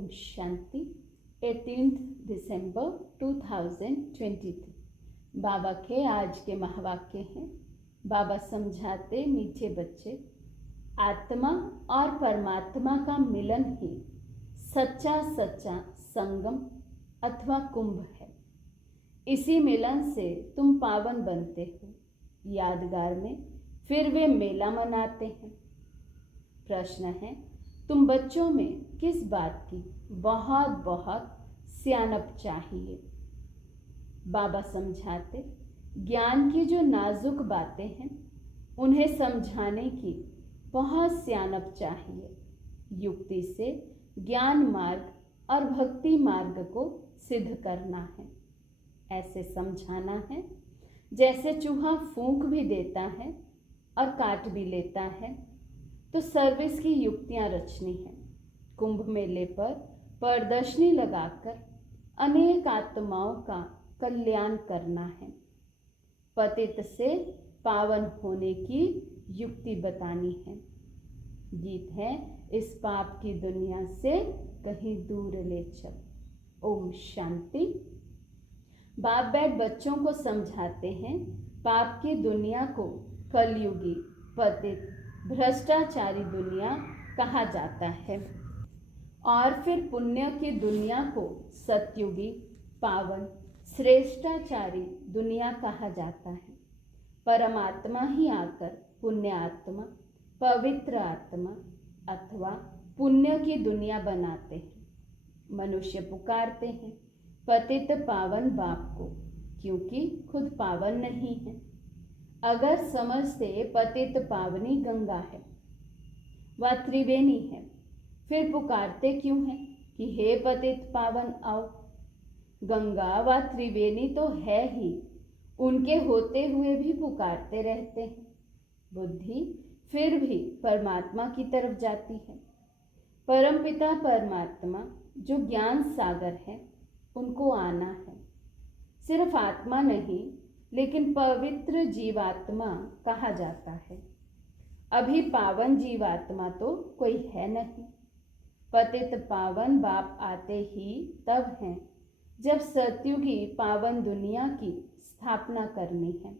ओम शांति। 18 दिसंबर 2023 बाबा के आज के महावाक्य हैं। बाबा समझाते मीठे बच्चे, आत्मा और परमात्मा का मिलन ही सच्चा संगम अथवा कुंभ है। इसी मिलन से तुम पावन बनते हो। यादगार में फिर वे मेला मनाते हैं। प्रश्न है, तुम बच्चों में किस बात की बहुत बहुत सियानप चाहिए? बाबा समझाते, ज्ञान की जो नाजुक बातें हैं उन्हें समझाने की बहुत सियानप चाहिए। युक्ति से ज्ञान मार्ग और भक्ति मार्ग को सिद्ध करना है। ऐसे समझाना है जैसे चूहा फूंक भी देता है और काट भी लेता है। तो सर्विस की युक्तियां रचनी है। कुंभ मेले पर प्रदर्शनी लगाकर अनेक आत्माओं का कल्याण करना है। पतित से पावन होने की युक्ति बतानी है। गीत है, इस पाप की दुनिया से कहीं दूर ले चल। ओम शांति। बाप बैठ बच्चों को समझाते हैं, पाप की दुनिया को कलयुगी, पतित, भ्रष्टाचारी दुनिया कहा जाता है और फिर पुण्य की दुनिया को सतयुगी, पावन, श्रेष्ठाचारी दुनिया कहा जाता है। परमात्मा ही आकर पुण्य आत्मा, पवित्र आत्मा अथवा पुण्य की दुनिया बनाते हैं। मनुष्य पुकारते हैं पतित पावन बाप को, क्योंकि खुद पावन नहीं है। अगर समझते पतित पावनी गंगा है, वह त्रिवेणी है, फिर पुकारते क्यों हैं कि हे पतित पावन आओ? गंगा व त्रिवेणी तो है ही, उनके होते हुए भी पुकारते रहते हैं। बुद्धि फिर भी परमात्मा की तरफ जाती है। परमपिता परमात्मा जो ज्ञान सागर है, उनको आना है। सिर्फ आत्मा नहीं लेकिन पवित्र जीवात्मा कहा जाता है। अभी पावन जीवात्मा तो कोई है नहीं। पतित पावन बाप आते ही तब हैं जब सतयुगी पावन दुनिया की स्थापना करनी है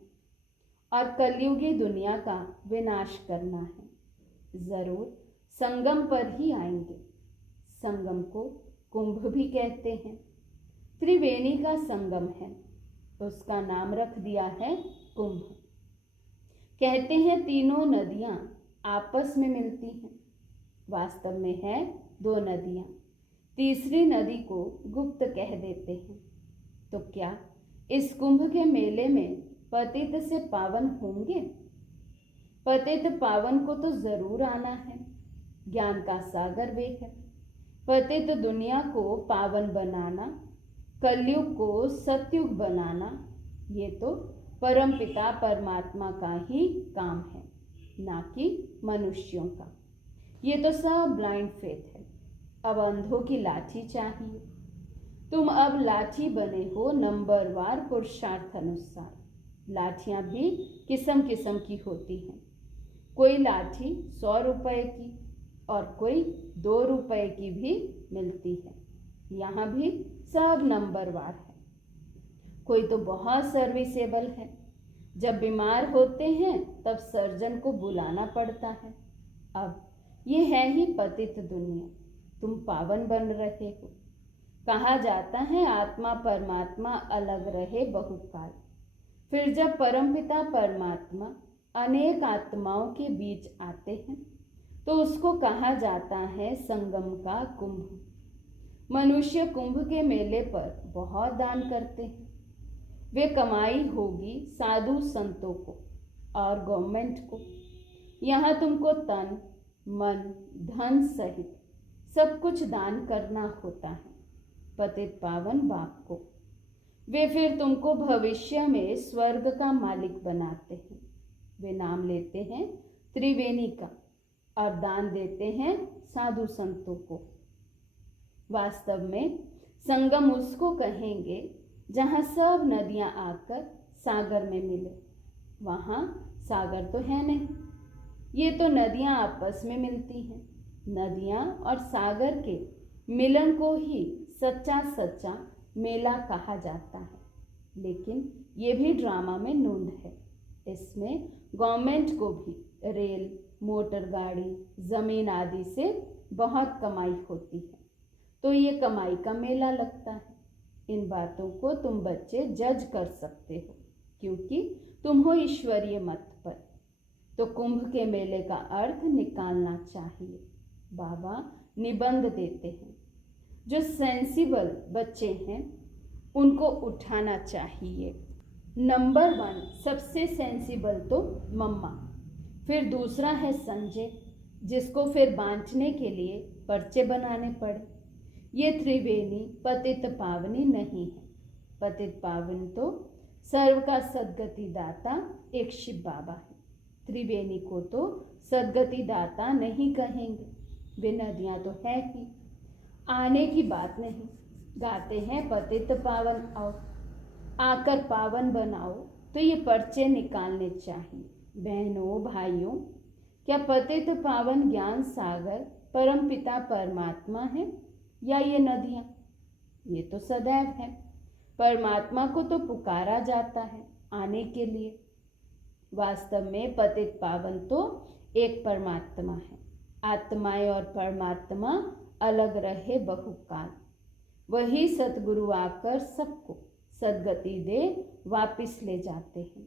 और कलयुगी दुनिया का विनाश करना है। जरूर संगम पर ही आएंगे। संगम को कुंभ भी कहते हैं। त्रिवेणी का संगम है, उसका नाम रख दिया है कुंभ। कहते हैं तीनों नदियां आपस में मिलती हैं। वास्तव में है दो नदियां। तीसरी नदी को गुप्त कह देते हैं। तो क्या इस कुंभ के मेले में पतित से पावन होंगे? पतित पावन को तो जरूर आना है। ज्ञान का सागर वे है। पतित दुनिया को पावन बनाना, कलयुग को सतयुग बनाना, ये तो परमपिता परमात्मा का ही काम है, ना कि मनुष्यों का। ये तो सब ब्लाइंड फेथ है। अब अंधों की लाठी चाहिए। तुम अब लाठी बने हो नंबरवार पुरुषार्थ अनुसार। लाठियां भी किस्म किस्म की होती हैं। कोई लाठी 100 रुपए की और कोई 2 रुपए की भी मिलती है। यहाँ भी सब नंबरवार है। कोई तो बहुत सर्विसेबल है। जब बीमार होते हैं तब सर्जन को बुलाना पड़ता है। अब ये है ही पतित दुनिया। तुम पावन बन रहे हो। कहा जाता है आत्मा परमात्मा अलग रहे बहुकाल। फिर जब परमपिता परमात्मा अनेक आत्माओं के बीच आते हैं तो उसको कहा जाता है संगम का कुंभ। मनुष्य कुंभ के मेले पर बहुत दान करते हैं। वे कमाई होगी साधु संतों को और गवर्नमेंट को। यहाँ तुमको तन, मन, धन सहित सब कुछ दान करना होता है पतित पावन बाप को। वे फिर तुमको भविष्य में स्वर्ग का मालिक बनाते हैं। वे नाम लेते हैं त्रिवेणी का और दान देते हैं साधु संतों को। वास्तव में संगम उसको कहेंगे जहाँ सब नदियाँ आकर सागर में मिले। वहाँ सागर तो है नहीं। ये तो नदियाँ आपस में मिलती हैं। नदियाँ और सागर के मिलन को ही सच्चा सच्चा मेला कहा जाता है। लेकिन ये भी ड्रामा में नूंद है। इसमें गवर्नमेंट को भी रेल, मोटर गाड़ी, ज़मीन आदि से बहुत कमाई होती है, तो ये कमाई का मेला लगता है। इन बातों को तुम बच्चे जज कर सकते हो, क्योंकि तुम हो ईश्वरीय मत पर। तो कुंभ के मेले का अर्थ निकालना चाहिए। बाबा निबंध देते हैं। जो सेंसिबल बच्चे हैं उनको उठाना चाहिए। नंबर 1 सबसे सेंसिबल तो मम्मा, फिर दूसरा है संजय, जिसको फिर बांटने के लिए पर्चे बनाने पड़े। ये त्रिवेणी पतित पावनी नहीं है। पतित पावन तो सर्व का सद्गति दाता एक शिव बाबा है। त्रिवेणी को तो सद्गति दाता नहीं कहेंगे, वे नदियाँ तो है ही, आने की बात नहीं। गाते हैं पतित पावन आओ, आकर पावन बनाओ, तो ये पर्चे निकालने चाहिए। बहनों भाइयों, क्या पतित पावन ज्ञान सागर परम पिता परमात्मा है या ये नदियाँ? ये तो सदैव है। परमात्मा को तो पुकारा जाता है आने के लिए। वास्तव में पतित पावन तो एक परमात्मा है। आत्माएं और परमात्मा अलग रहे बहुकाल। वही सतगुरु आकर सबको सद्गति दे वापिस ले जाते हैं।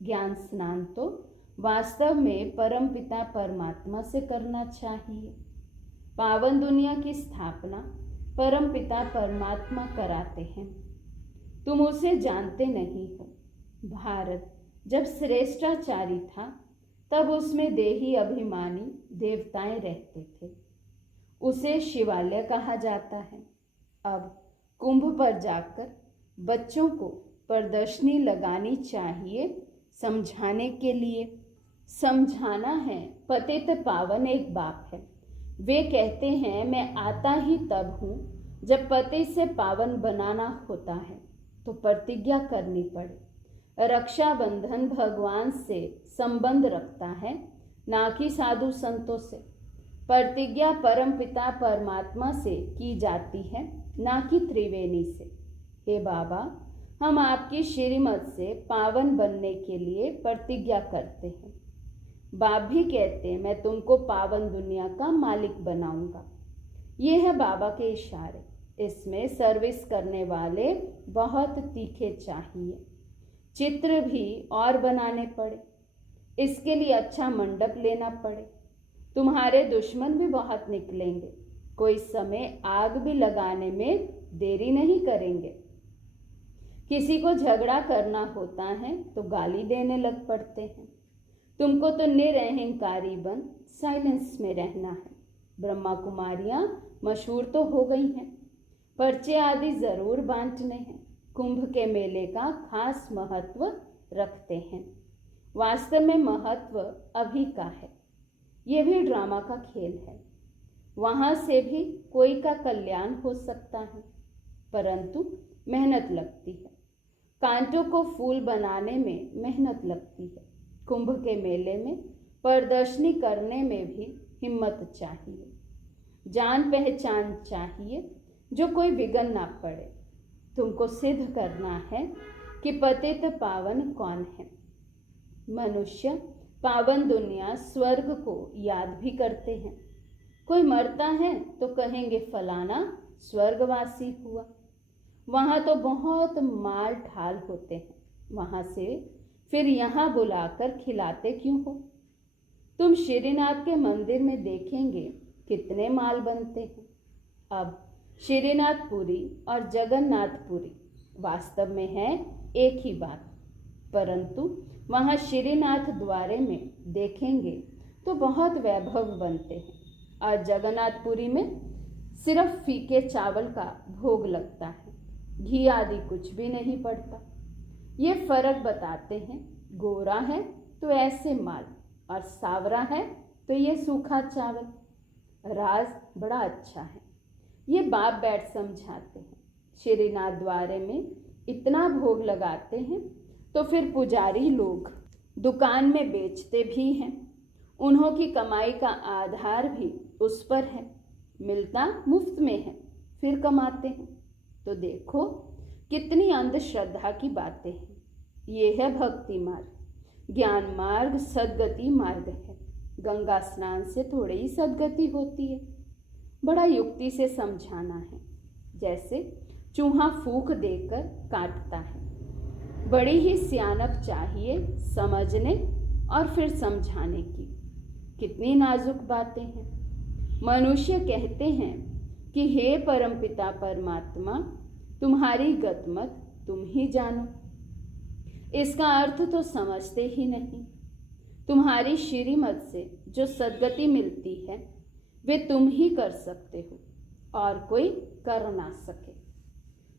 ज्ञान स्नान तो वास्तव में परम पिता परमात्मा से करना चाहिए। पावन दुनिया की स्थापना परम पिता परमात्मा कराते हैं। तुम उसे जानते नहीं हो। भारत जब श्रेष्ठाचारी था तब उसमें देही अभिमानी देवताएं रहते थे। उसे शिवालय कहा जाता है। अब कुंभ पर जाकर बच्चों को प्रदर्शनी लगानी चाहिए समझाने के लिए। समझाना है पतित पावन एक बाप है। वे कहते हैं मैं आता ही तब हूँ जब पति से पावन बनाना होता है तो प्रतिज्ञा करनी पड़े। रक्षाबंधन भगवान से संबंध रखता है, ना कि साधु संतों से। प्रतिज्ञा परम पिता परमात्मा से की जाती है, ना कि त्रिवेणी से। हे बाबा, हम आपकी श्रीमत से पावन बनने के लिए प्रतिज्ञा करते हैं। बाप भी कहते हैं मैं तुमको पावन दुनिया का मालिक बनाऊंगा। ये है बाबा के इशारे। इसमें सर्विस करने वाले बहुत तीखे चाहिए। चित्र भी और बनाने पड़े, इसके लिए अच्छा मंडप लेना पड़े। तुम्हारे दुश्मन भी बहुत निकलेंगे, कोई समय आग भी लगाने में देरी नहीं करेंगे। किसी को झगड़ा करना होता है तो गाली देने लग पड़ते हैं। तुमको तो निरअहंकारी बन साइलेंस में रहना है। ब्रह्मा कुमारियाँ मशहूर तो हो गई हैं, पर्चे आदि जरूर बांटने हैं। कुंभ के मेले का खास महत्व रखते हैं। वास्तव में महत्व अभी का है। ये भी ड्रामा का खेल है। वहाँ से भी कोई का कल्याण हो सकता है, परंतु मेहनत लगती है। कांटों को फूल बनाने में मेहनत लगती है। कुंभ के मेले में प्रदर्शनी करने में भी हिम्मत चाहिए, जान पहचान चाहिए, जो कोई विघ्न ना पड़े। तुमको सिद्ध करना है कि पतित पावन कौन है। मनुष्य पावन दुनिया स्वर्ग को याद भी करते हैं। कोई मरता है तो कहेंगे फलाना स्वर्गवासी हुआ। वहाँ तो बहुत माल ढाल होते हैं, वहाँ से फिर यहाँ बुलाकर खिलाते क्यों हो? तुम श्रीनाथ के मंदिर में देखेंगे कितने माल बनते हैं। अब श्रीनाथपुरी और जगन्नाथपुरी वास्तव में है एक ही बात, परंतु वहाँ श्रीनाथ द्वारे में देखेंगे तो बहुत वैभव बनते हैं और जगन्नाथपुरी में सिर्फ फीके चावल का भोग लगता है, घी आदि कुछ भी नहीं पड़ता। ये फर्क बताते हैं। गोरा है तो ऐसे माल और सावरा है तो ये सूखा चावल। राज बड़ा अच्छा है, ये बाप बैठ समझाते हैं। श्रीनाथ द्वारे में इतना भोग लगाते हैं तो फिर पुजारी लोग दुकान में बेचते भी हैं। उन्हों की कमाई का आधार भी उस पर है। मिलता मुफ्त में है, फिर कमाते हैं। तो देखो कितनी अंधश्रद्धा की बातें हैं। ये है भक्ति मार्ग, ज्ञान मार्ग, सद्गति मार्ग है। गंगा स्नान से थोड़ी ही सद्गति होती है। बड़ा युक्ति से समझाना है, जैसे चूहा फूंक देकर काटता है। बड़ी ही सियानप चाहिए समझने और फिर समझाने की। कितनी नाजुक बातें हैं। मनुष्य कहते हैं कि हे परमपिता परमात्मा, तुम्हारी गतमत तुम ही जानो। इसका अर्थ तो समझते ही नहीं। तुम्हारी श्रीमत से जो सद्गति मिलती है वे तुम ही कर सकते हो और कोई कर ना सके।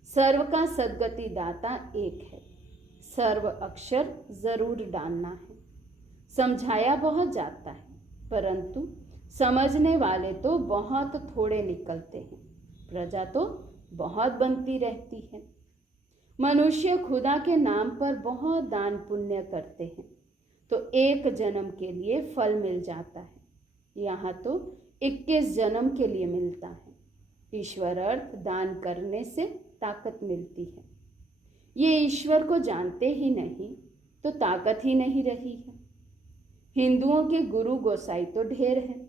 सर्व का सद्गति दाता एक है। सर्व अक्षर जरूर डालना है। समझाया बहुत जाता है, परंतु समझने वाले तो बहुत थोड़े निकलते हैं। प्रजा तो बहुत बनती रहती है। मनुष्य खुदा के नाम पर बहुत दान पुण्य करते हैं तो एक जन्म के लिए फल मिल जाता है। यहाँ तो 21 जन्म के लिए मिलता है। ईश्वर अर्थ दान करने से ताकत मिलती है। ये ईश्वर को जानते ही नहीं तो ताकत ही नहीं रही है। हिंदुओं के गुरु गोसाई तो ढेर हैं।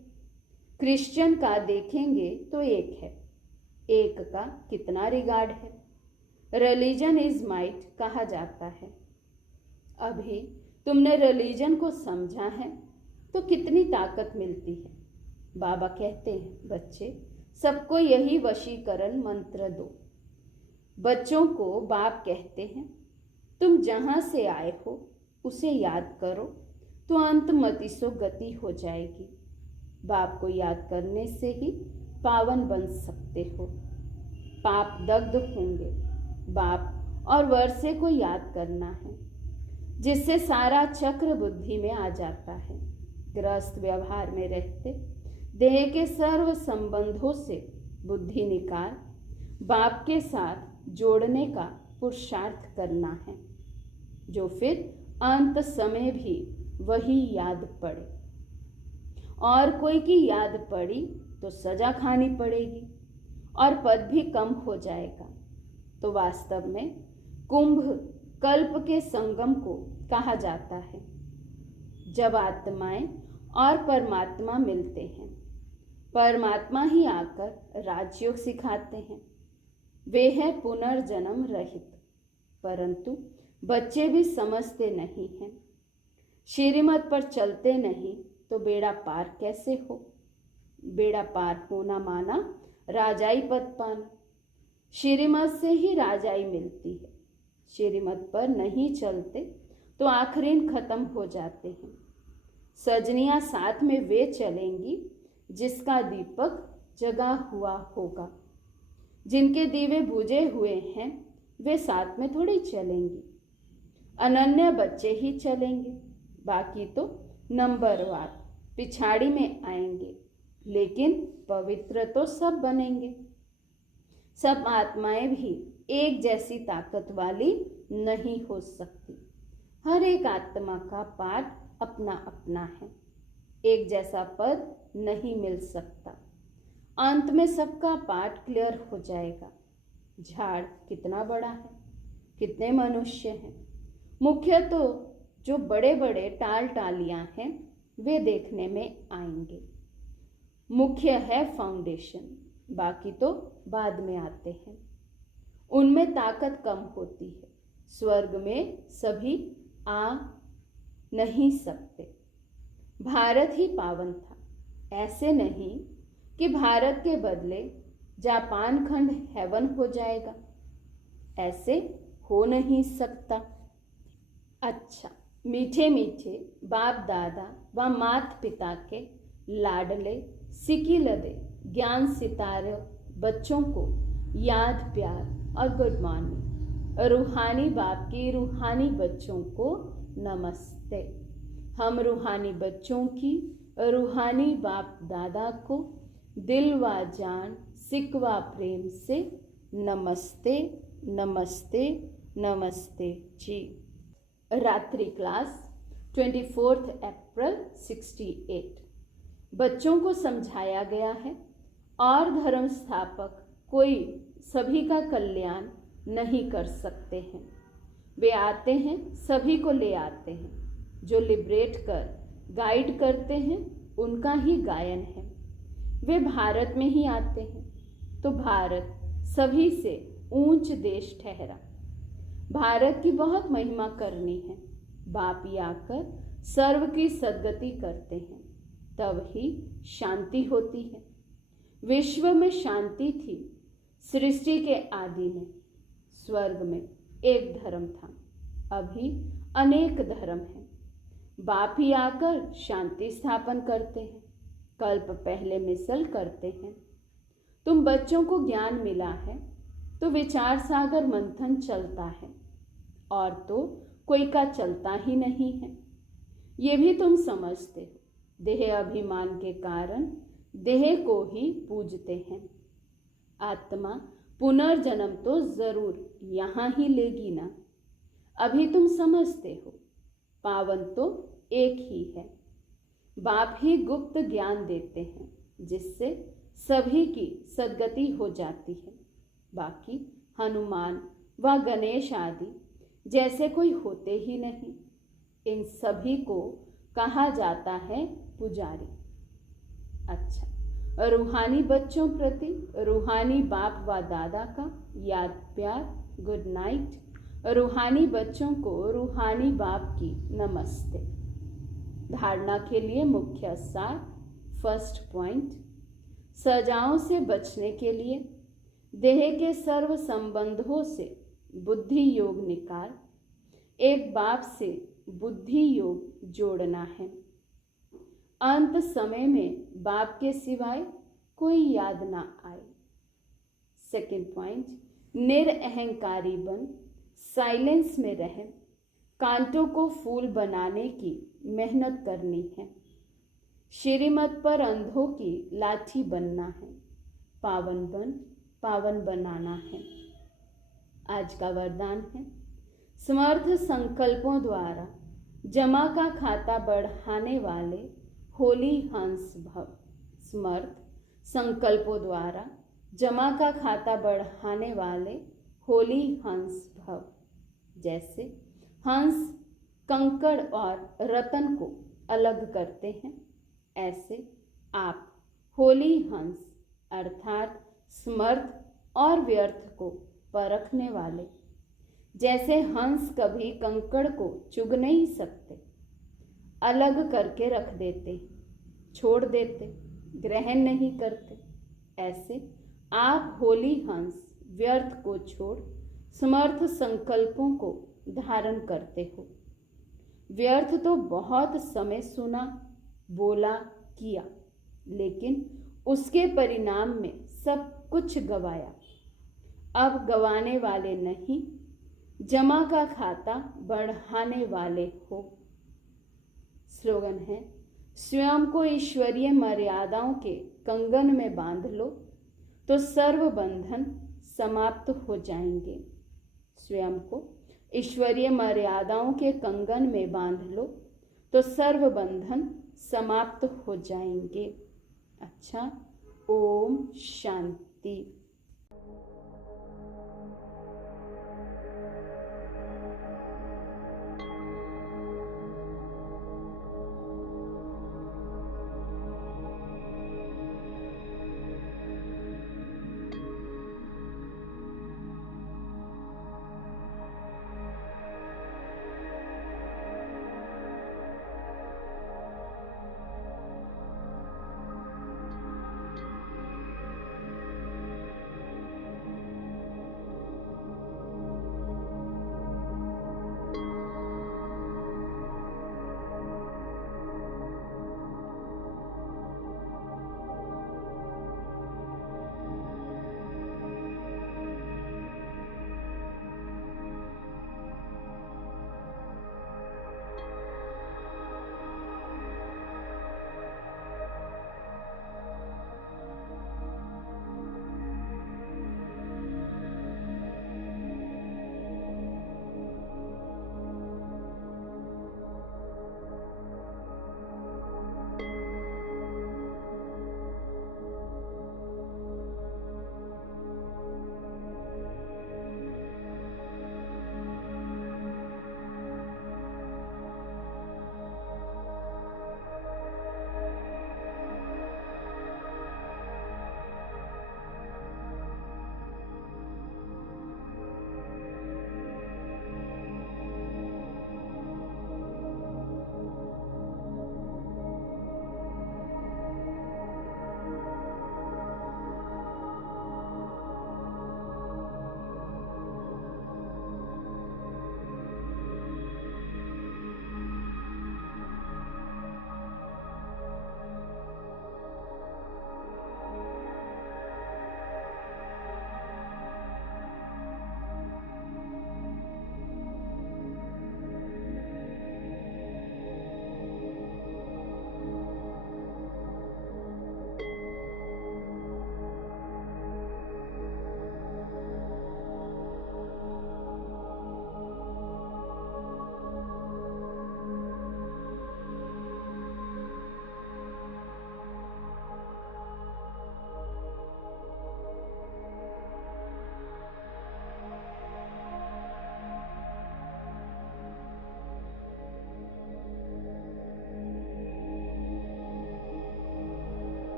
क्रिश्चियन का देखेंगे तो एक है। एक का कितना रिगार्ड है। रिलीजन इज माइट कहा जाता है। अभी तुमने रिलीजन को समझा है तो कितनी ताकत मिलती है। बाबा कहते हैं, बच्चे सबको यही वशीकरण मंत्र दो। बच्चों को बाप कहते हैं, तुम जहां से आए हो उसे याद करो तो अंतमतिसो गति हो जाएगी। बाप को याद करने से ही पावन बन सकते हो। पाप दग्ध होंगे। बाप और वर्षे को याद करना है, जिससे सारा चक्र बुद्धि में आ जाता है। ग्रस्त व्यवहार में रहते देह के सर्व संबंधों से बुद्धि निकाल बाप के साथ जोड़ने का पुरुषार्थ करना है, जो फिर अंत समय भी वही याद पड़े। और कोई की याद पड़ी तो सजा खानी पड़ेगी और पद भी कम हो जाएगा। तो वास्तव में कुंभ कल्प के संगम को कहा जाता है, जब आत्माएं और परमात्मा मिलते हैं। परमात्मा ही आकर राजयोग सिखाते हैं। वे है पुनर्जन्म रहित, परंतु बच्चे भी समझते नहीं हैं। श्रीमत पर चलते नहीं तो बेड़ा पार कैसे हो। बेड़ा पार होना माना राजाई पद पाना। श्रीमत से ही राजाई मिलती है। श्रीमत पर नहीं चलते तो आखिरीन खत्म हो जाते हैं। सजनियां साथ में वे चलेंगी जिसका दीपक जगा हुआ होगा। जिनके दीवे बुझे हुए हैं वे साथ में थोड़ी चलेंगी। अनन्य बच्चे ही चलेंगे, बाकी तो नंबरवार पिछाड़ी में आएंगे। लेकिन पवित्र तो सब बनेंगे। सब आत्माएं भी एक जैसी ताकत वाली नहीं हो सकती। हर एक आत्मा का पाठ अपना अपना है। एक जैसा पद नहीं मिल सकता। अंत में सबका पाठ क्लियर हो जाएगा। झाड़ कितना बड़ा है, कितने मनुष्य हैं। मुख्य तो जो बड़े बड़े टाल टालियां हैं वे देखने में आएंगे। मुख्य है फाउंडेशन, बाकी तो बाद में आते हैं। उनमें ताकत कम होती है। स्वर्ग में सभी आ नहीं सकते। भारत ही पावन था। ऐसे नहीं कि भारत के बदले जापान खंड हेवन हो जाएगा। ऐसे हो नहीं सकता। अच्छा, मीठे मीठे बाप दादा व माता पिता के लाडले सिकिलदे ज्ञान सितारे बच्चों को याद प्यार और गुड मॉर्निंग। रूहानी बाप की रूहानी बच्चों को नमस्ते। हम रूहानी बच्चों की रूहानी बाप दादा को दिल व जान सिकवा प्रेम से नमस्ते नमस्ते नमस्ते जी। रात्रि क्लास 24 अप्रैल 68। बच्चों को समझाया गया है और धर्म स्थापक कोई सभी का कल्याण नहीं कर सकते हैं। वे आते हैं, सभी को ले आते हैं। जो लिबरेट कर गाइड करते हैं उनका ही गायन है। वे भारत में ही आते हैं तो भारत सभी से ऊंच देश ठहरा। भारत की बहुत महिमा करनी है। बाप ही आकर सर्व की सद्गति करते हैं, तब ही शांति होती है। विश्व में शांति थी सृष्टि के आदि में। स्वर्ग में एक धर्म था, अभी अनेक धर्म हैं। बाप ही आकर शांति स्थापन करते हैं, कल्प पहले मिसल करते हैं। तुम बच्चों को ज्ञान मिला है तो विचार सागर मंथन चलता है, और तो कोई का चलता ही नहीं है। ये भी तुम समझते हो। देह अभिमान के कारण देह को ही पूजते हैं। आत्मा पुनर्जन्म तो जरूर यहाँ ही लेगी ना। अभी तुम समझते हो पावन तो एक ही है। बाप ही गुप्त ज्ञान देते हैं जिससे सभी की सद्गति हो जाती है। बाकी हनुमान व गणेश आदि जैसे कोई होते ही नहीं। इन सभी को कहा जाता है पुजारी। अच्छा, रूहानी बच्चों प्रति रूहानी बाप व दादा का याद प्यार, गुड नाइट। रूहानी बच्चों को रूहानी बाप की नमस्ते। धारणा के लिए मुख्य सार। फर्स्ट पॉइंट, सजाओं से बचने के लिए देह के सर्व संबंधों से बुद्धि योग निकाल एक बाप से बुद्धि योग जोड़ना है। अंत समय में बाप के सिवाय कोई याद ना आए। सेकंड पॉइंट, निरअहंकारी बन साइलेंस में रह कांटों को फूल बनाने की मेहनत करनी है। श्रीमत पर अंधों की लाठी बनना है। पावन बन पावन बनाना है। आज का वरदान है, समर्थ संकल्पों द्वारा जमा का खाता बढ़ाने वाले होली हंस भव। समर्थ संकल्पों द्वारा जमा का खाता बढ़ाने वाले होली हंस भव। जैसे हंस कंकड़ और रतन को अलग करते हैं, ऐसे आप होली हंस अर्थात समर्थ और व्यर्थ को परखने वाले। जैसे हंस कभी कंकड़ को चुग नहीं सकते, अलग करके रख देते, छोड़ देते, ग्रहण नहीं करते, ऐसे आप होली हंस व्यर्थ को छोड़ समर्थ संकल्पों को धारण करते हो। व्यर्थ तो बहुत समय सुना, बोला, किया, लेकिन उसके परिणाम में सब कुछ गवाया। अब गवाने वाले नहीं, जमा का खाता बढ़ाने वाले हो। स्लोगन है, स्वयं को ईश्वरीय मर्यादाओं के कंगन में बांध लो तो सर्व बंधन समाप्त हो जाएंगे। स्वयं को ईश्वरीय मर्यादाओं के कंगन में बांध लो तो सर्व बंधन समाप्त हो जाएंगे। अच्छा, ओम शांति।